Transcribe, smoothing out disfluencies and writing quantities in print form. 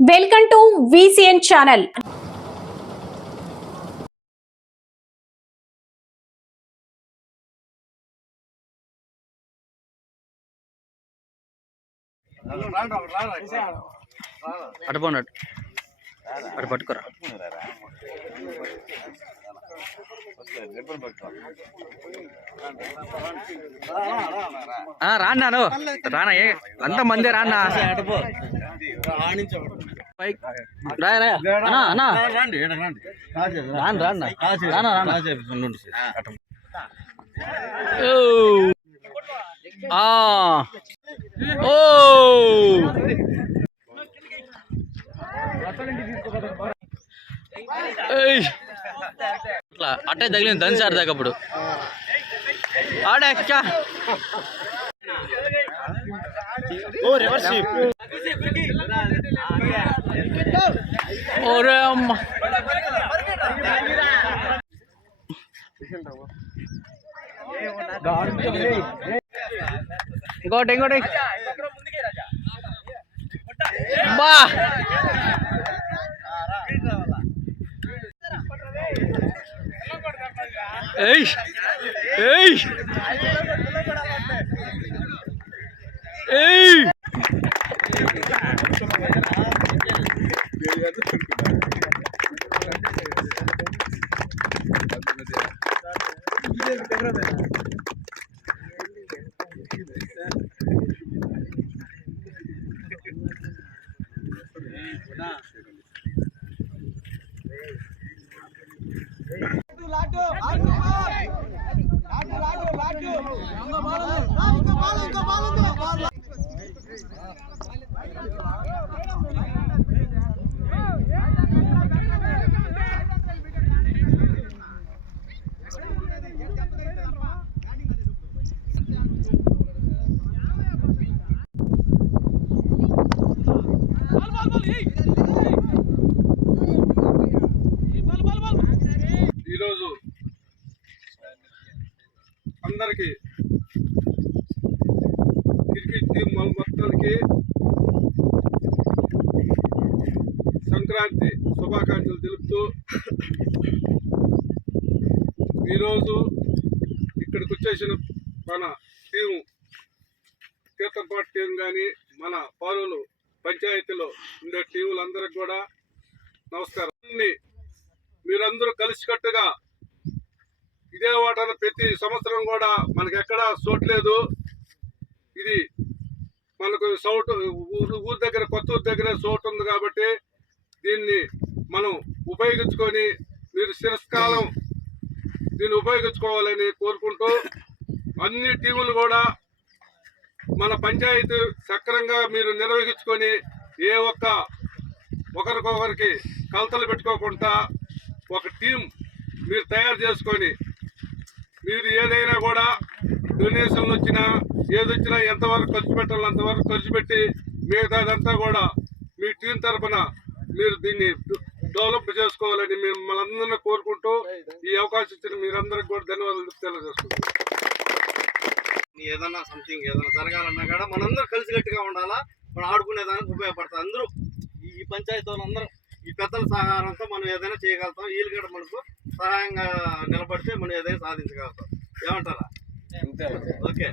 Welcome to VCN channel. అటుపోన్నట్టు అటు పట్టుకురా రాన్నాను రానా అంత మంది రాన్నా అట్లా అట్టే తగిలింది దంచారు దాకప్పుడు ఆడెక్క ఓరే అమ్మ ఇంకోటి ఇంకోటి బా ఏయ్ ఏయ్ ఏయ్ ఈరోజు అందరికీ క్రికెట్ టీం మొత్తానికి సంక్రాంతి శుభాకాంక్షలు తెలుపుతూ ఈరోజు ఇక్కడికి వచ్చేసిన మన టీం తీర్థంపాటి టీం కానీ మన పౌరులు పంచాయతీలో ఉండే టీములందరికీ కూడా నమస్కారం. మీరందరూ కలిసికట్టుగా ఇదే వాటను ప్రతి సంవత్సరం కూడా మనకి ఎక్కడా చోట్లేదు. ఇది మనకు సౌట్ ఊరి దగ్గర కొత్త ఊరి దగ్గర చోటు ఉంది కాబట్టి దీన్ని మనం ఉపయోగించుకొని మీరు శిరస్కాలం దీన్ని ఉపయోగించుకోవాలని కోరుకుంటూ అన్ని టీములు కూడా మన పంచాయతీ సక్రంగా మీరు నిర్వహించుకొని ఏ ఒకరికొకరికి కలతలు పెట్టుకోకుండా ఒక టీం మీరు తయారు చేసుకొని మీరు ఏదైనా కూడా డొనేషన్లు వచ్చినా ఏదొచ్చినా ఎంతవరకు ఖర్చు పెట్టాలో అంతవరకు ఖర్చు పెట్టి మిగతాదంతా కూడా మీ టీం తరఫున మీరు దీన్ని డెవలప్ చేసుకోవాలని మిమ్మల్ని అందరినీ కోరుకుంటూ ఈ అవకాశం ఇచ్చిన మీరందరికీ కూడా ధన్యవాదాలు తెలియజేసుకుంటాం. ఏదన్నా సంథింగ్ ఏదైనా జరగాలన్నా కూడా మనందరూ కలిసికట్టుగా ఉండాలా. మనం ఆడుకునేదానికి ఉపయోగపడతాం. అందరూ ఈ పంచాయతీ వాళ్ళందరూ ఈ పెద్దల సహాయంతో మనం ఏదైనా చేయగలుగుతాం. వీళ్ళు కూడా మనకు సహాయంగా నిలబడితే మనం ఏదైనా సాధించగలుగుతాం. ఏమంటారా? ఓకే.